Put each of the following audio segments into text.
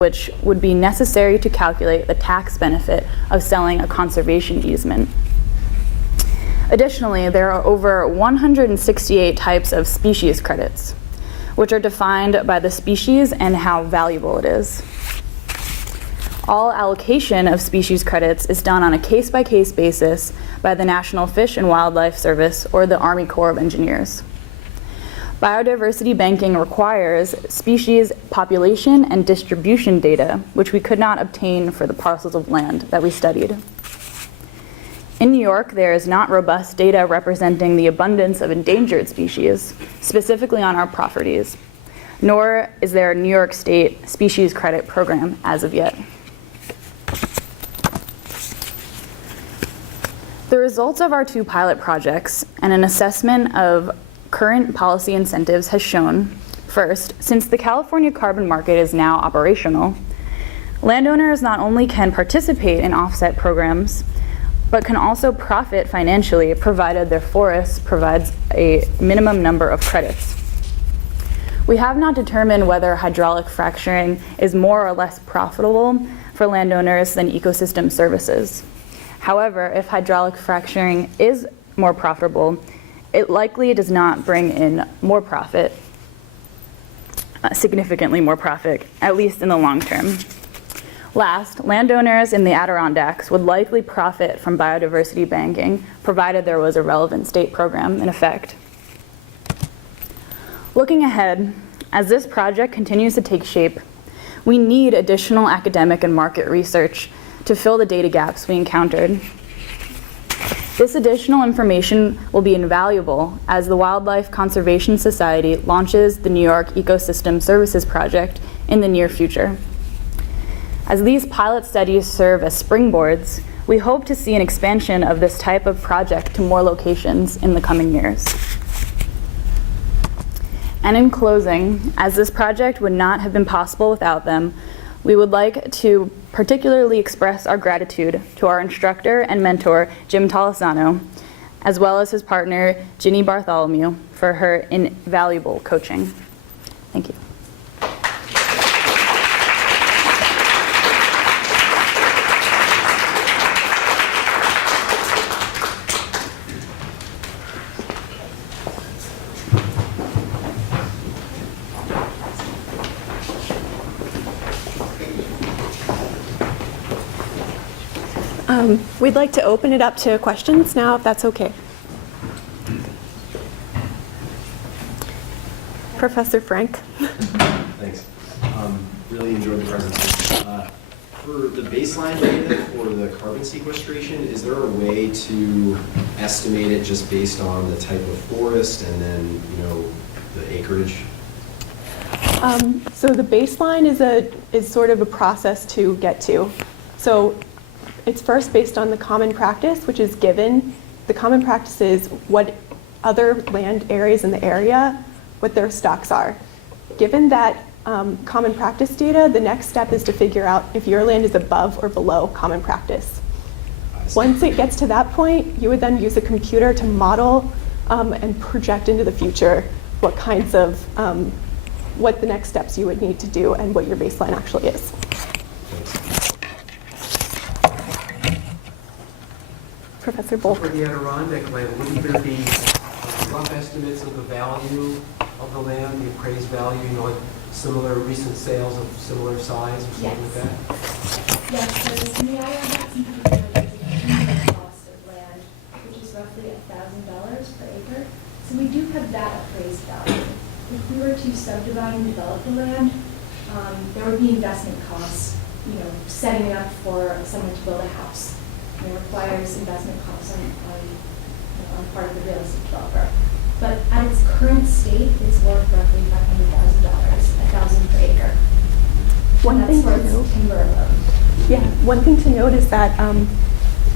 which would be necessary to calculate the tax benefit of selling a conservation easement. Additionally, there are over 168 types of species credits, which are defined by the species and how valuable it is. All allocation of species credits is done on a case-by-case basis by the National Fish and Wildlife Service or the Army Corps of Engineers. Biodiversity banking requires species population and distribution data, which we could not obtain for the parcels of land that we studied. In New York, there is not robust data representing the abundance of endangered species, specifically on our properties, nor is there a New York State species credit program as of yet. The results of our 2 pilot projects and an assessment of current policy incentives has shown, first, since the California carbon market is now operational, landowners not only can participate in offset programs, but can also profit financially provided their forest provides a minimum number of credits. We have not determined whether hydraulic fracturing is more or less profitable for landowners than ecosystem services. However, if hydraulic fracturing is more profitable, it likely does not bring in more profit, significantly more profit, at least in the long term. Last, landowners in the Adirondacks would likely profit from biodiversity banking, provided there was a relevant state program in effect. Looking ahead, as this project continues to take shape, we need additional academic and market research to fill the data gaps we encountered. This additional information will be invaluable as the Wildlife Conservation Society launches the New York Ecosystem Services Project in the near future. As these pilot studies serve as springboards, we hope to see an expansion of this type of project to more locations in the coming years. And in closing, as this project would not have been possible without them, we would like to particularly express our gratitude to our instructor and mentor, Jim Tolosano, as well as his partner, Ginny Bartholomew, for her invaluable coaching. Thank you. We'd like to open it up to questions now, if that's okay. Professor Frank. Thanks. Really enjoyed the presentation. For the baseline data for the carbon sequestration, is there a way to estimate it just based on the type of forest and then, the acreage? So the baseline is sort of a process to get to. So it's first based on the common practice, which is given. The common practice is what other land areas in the area, what their stocks are. Given that common practice data, the next step is to figure out if your land is above or below common practice. Once it gets to that point, you would then use a computer to model and project into the future what kinds of, what the next steps you would need to do and what your baseline actually is. Professor Volk. For the Adirondack land, wouldn't there be rough estimates of the value of the land, the appraised value, like similar recent sales of similar size or something like that? Yes, so in the Adirondacks in particular, there's a unit cost of land, which is roughly $1,000 per acre. So we do have that appraised value. If we were to subdivide and develop the land, there would be investment costs, setting it up for someone to build a house. It requires investment costs on part of the real estate developer. But at its current state, it's worth roughly $500,000, $1,000 per acre. One thing to note. Yeah, one thing to note is that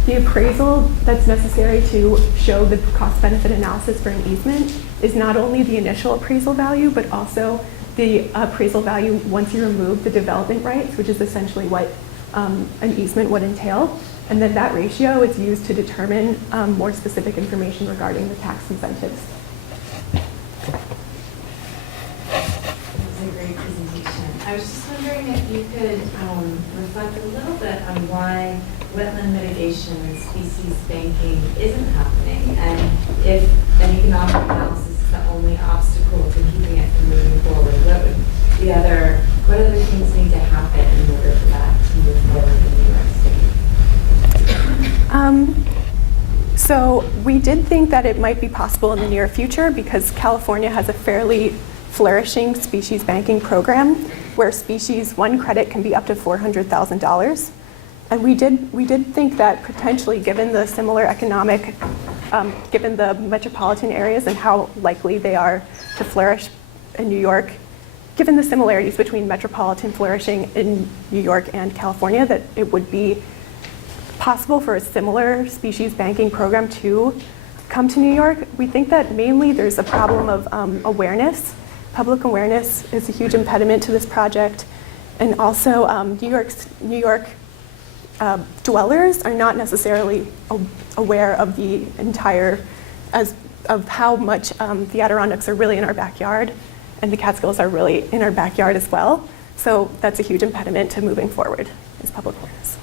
the appraisal that's necessary to show the cost-benefit analysis for an easement is not only the initial appraisal value, but also the appraisal value once you remove the development rights, which is essentially what an easement would entail. And then that ratio is used to determine more specific information regarding the tax incentives. That was a great presentation. I was just wondering you could reflect a little bit on why wetland mitigation and species banking isn't happening, and if an economic analysis is the only obstacle to keeping it from moving forward, what other things need to happen in order for that to move forward in New York State? So we did think that it might be possible in the near future because California has a fairly flourishing species banking program where one credit can be up to $400,000. And we did think that potentially, given the similar economic, given the metropolitan areas and how likely they are to flourish in New York, given the similarities between metropolitan flourishing in New York and California, that it would be possible for a similar species banking program to come to New York. We think that mainly there's a problem of awareness. Public awareness is a huge impediment to this project. And also New York dwellers are not necessarily aware of the of how much the Adirondacks are really in our backyard, and the Catskills are really in our backyard as well. So that's a huge impediment to moving forward, is public awareness.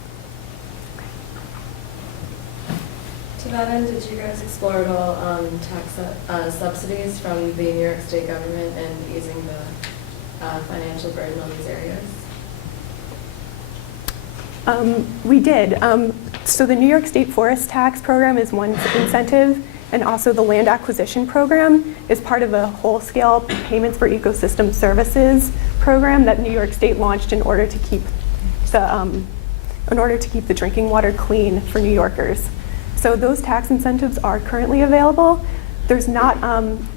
To that end, did you guys explore at all tax subsidies from the New York State government and easing the financial burden on these areas? We did. So the New York State Forest Tax Program is one incentive, and also the Land Acquisition Program is part of a whole-scale payments for ecosystem services program that New York State launched in order to keep the drinking water clean for New Yorkers. So those tax incentives are currently available. There's not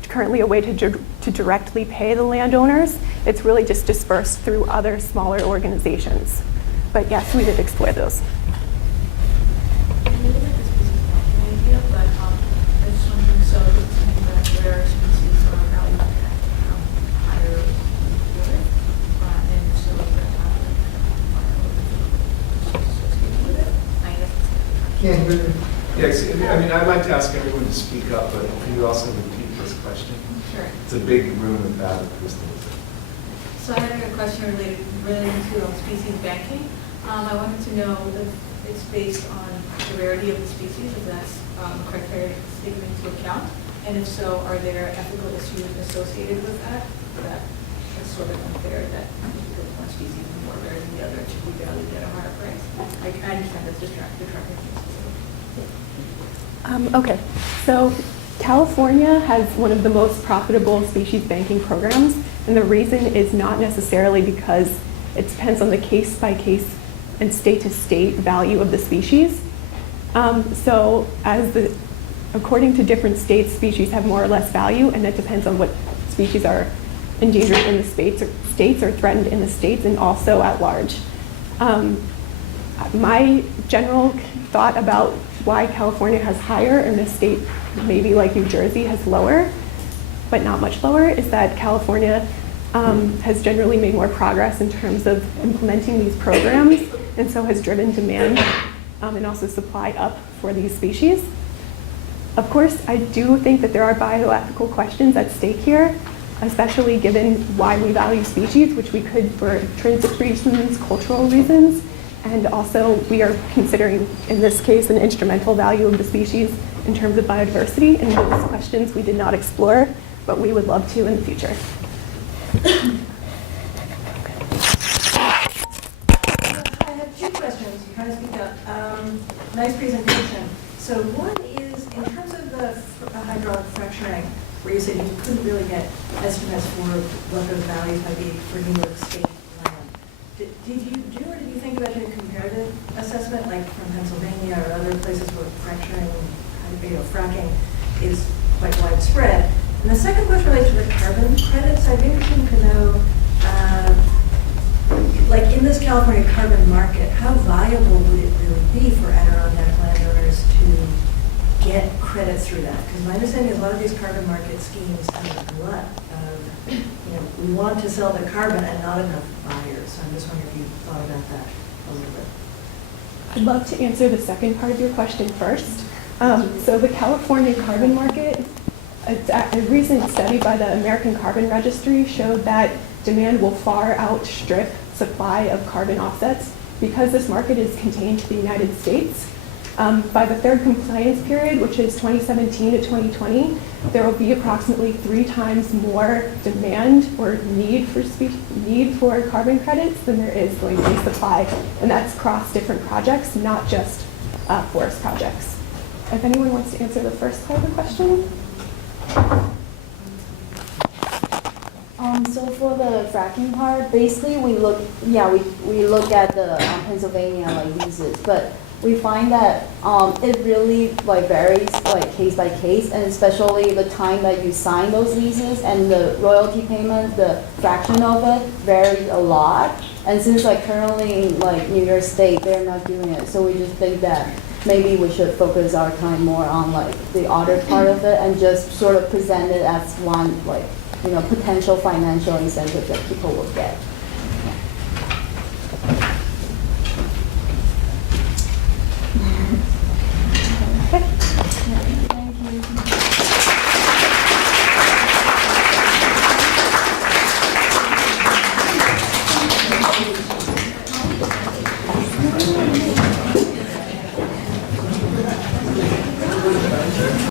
currently a way to directly pay the landowners. It's really just dispersed through other smaller organizations. But yes, we did explore those. Maybe like this piece of idea, but I just wondering, so it's saying that where species are valued at higher worth, and so that associated with it. I guess it's Can't hear you. Yes, I mean, I'd like to ask everyone to speak up, but can you also repeat this question? sure. It's a big room with bad acoustics. So I had a question related to species banking. I wanted to know if it's based on the rarity of the species, if that's a criteria taken into account, and if so, are there ethical issues associated with that? That it's sort of unfair that because one species is more rare than the other, it should be valued at a higher price. I understand that's the tracking system. Okay, so California has one of the most profitable species banking programs, and the reason is not necessarily because it depends on the case-by-case and state-to-state value of the species. So according to different states, species have more or less value, and it depends on what species are endangered in the states or threatened in the states, and also at large. My general thought about why California has higher and a state maybe like New Jersey has lower, but not much lower, is that California has generally made more progress in terms of implementing these programs, and so has driven demand and also supply up for these species. Of course, I do think that there are bioethical questions at stake here, especially given why we value species, which we could for intrinsic reasons, cultural reasons, and also we are considering, in this case, an instrumental value of the species in terms of biodiversity, and those questions we did not explore, but we would love to in the future. I have two questions. Try to speak up. Nice presentation. So one is, in terms of the hydraulic fracturing, where you said you couldn't really get estimates for what those values might be for New York State land. Did you do, or did you think about doing a comparative assessment, like from Pennsylvania or other places where fracturing, fracking is quite widespread? And the second question relates to the carbon credits. I'd be interested to know, like in this California carbon market, how viable would it really be for Adirondack landowners to get credit through that? Because my understanding is a lot of these carbon market schemes have a glut of, we want to sell the carbon and not enough buyers. So I'm just wondering if you thought about that a little bit. I'd love to answer the second part of your question first. So the California carbon market, a recent study by the American Carbon Registry showed that demand will far outstrip supply of carbon offsets. Because this market is contained to the United States, by the third compliance period, which is 2017 to 2020, there will be approximately 3 times more demand or need for carbon credits than there is going to be supply, and that's across different projects, not just forest projects. If anyone wants to answer the first part of the question. So for the fracking part, basically we look at the Pennsylvania leases, but we find that it really varies case by case, and especially the time that you sign those leases and the royalty payment, the fraction of it varies a lot. And since currently in New York State, they're not doing it, so we just think that maybe we should focus our time more on the other part of it and just sort of present it as one potential financial incentive that people will get.